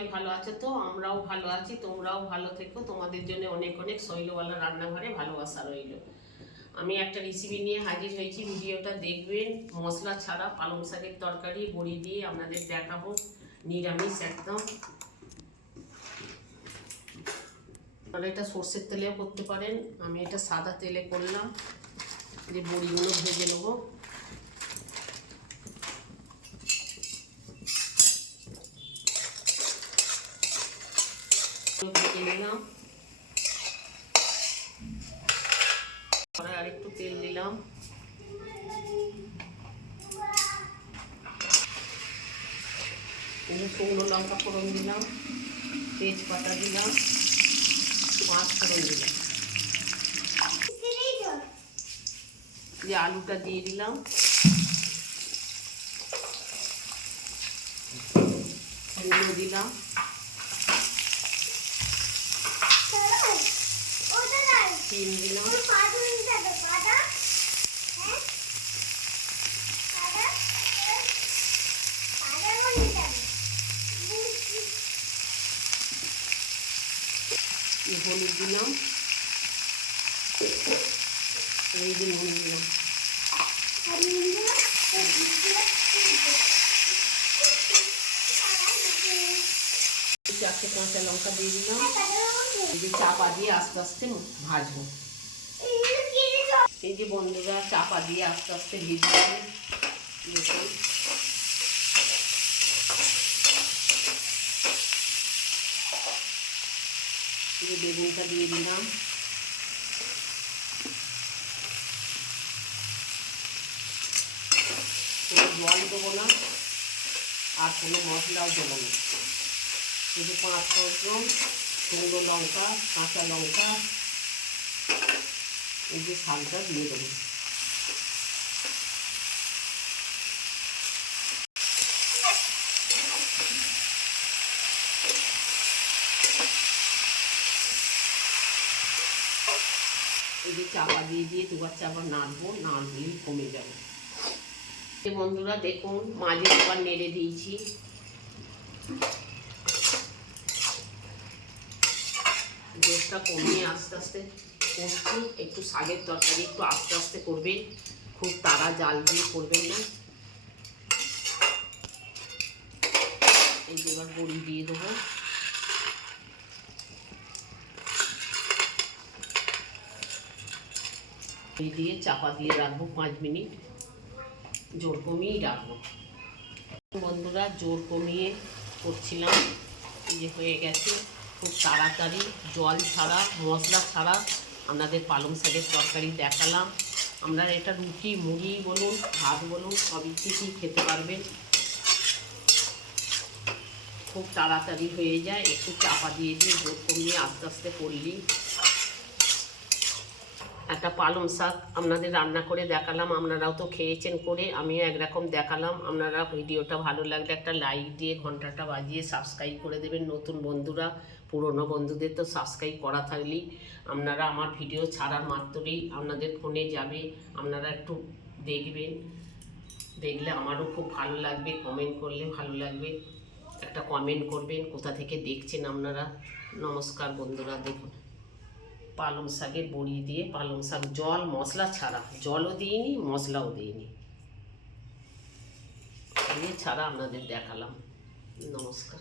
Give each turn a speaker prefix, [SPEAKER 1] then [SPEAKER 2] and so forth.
[SPEAKER 1] সবাই ভালো আছো? তো আমরাও ভালো আছি, তোমরাও ভালো থেকো। তোমাদের জন্য অনেক অনেক শৈলওয়ালা রান্নাঘরে ভালোবাসা রইল। আমি একটা রেসিপি নিয়ে হাজির হয়েছি, ভিডিওটা দেখবেন। মশলা ছাড়া পালং শাকের তরকারি, বড়ি দিয়ে আপনাদের দেখাবো। নিরামিষ একদম। আপনারা এটা সর্ষের তেলেও করতে পারেন। আমি এটা সাদা তেলে করলাম। যে বড়িগুলো ভেজে নেব। নিলাম। আর একটু তেল দিলাম শুকনো লঙ্কা ফোড়ন দিলাম, তেজপাতা দিলাম, মাছ ফোড়ন দিলাম। যে আলুটা দিয়ে দিলাম। হলুদ দিলাম। চিন দিলাম এই হলুদ দিলাম। এই দিন হলুদ দিলাম। চারটে কাঁচা লঙ্কা দিয়ে দিলাম। এই যে চাপা দিয়ে আস্তে আস্তে ভাজবো। এই যে বন্ধুরা, চাপা দিয়ে আস্তে আস্তে ভেজে দেখুন। এই বেগুনটা দিয়ে দিলাম। জল দেবো না, আর কোনো মশলাও দেবো না। শুধু পাঁচ ফোড়ন শুকনো লঙ্কা, কাঁচা লঙ্কা, এই যে শালটা দিয়ে দেবো। চাপা দিয়ে দিয়ে দুবার চাপা নাড়বো, নাড়লেই কমে যাবে। বন্ধুরা, দেখুন, মাঝে আবার নেড়ে দিয়েছি। গ্যাসটা কমিয়ে আস্তে আস্তে করছি। একটু শাকের তরকারি একটু আস্তে আস্তে করবেন। খুব তাড়া জাল দিয়ে করবেন না। এই এবার বড়ি দিয়ে দেবো। দিয়ে চাপা দিয়ে রাখব পাঁচ মিনিট। জোর কমিয়েই রাখব। বন্ধুরা, জোর কমিয়ে করছিলাম। যে হয়ে গেছে। খুব তাড়াতাড়ি জল ছাড়া, মশলা ছাড়া আপনাদের পালং শাকের তরকারি দেখালাম। আপনারা এটা রুটি, মুড়ি বলুন, ভাত বলুন সবই কিছুই খেতে পারবেন। খুব তাড়াতাড়ি হয়ে যায়, একটু চাপা দিয়ে দিয়ে জোর কমিয়ে আস্তে আস্তে করলি। একটা পালং শাক আপনাদের রান্না করে দেখালাম, আপনারাও তো খেয়েছেন করে, আমিও একরকম দেখালাম। আপনারা ভিডিওটা ভালো লাগলে একটা লাইক দিয়ে ঘন্টাটা বাজিয়ে সাবস্ক্রাইব করে দেবেন নতুন বন্ধুরা। পুরনো বন্ধুদের তো সাবস্ক্রাইব করা থাকলেই আপনারা আমার ভিডিও ছাড়ার মাত্রই আপনাদের ফোনে যাবে, আপনারা একটু দেখবেন। দেখলে আমারও খুব ভালো লাগবে কমেন্ট করলে ভালো লাগবে। একটা কমেন্ট করবেন, কোথা থেকে দেখছেন আপনারা? নমস্কার বন্ধুরা, দেখুন। পালং শাকের বড়ি দিয়ে পালং শাক, জল, মশলা ছাড়া, জলও দিইনি, মশলাও দিইনি। দিয়ে ছাড়া আপনাদের দেখালাম। নমস্কার।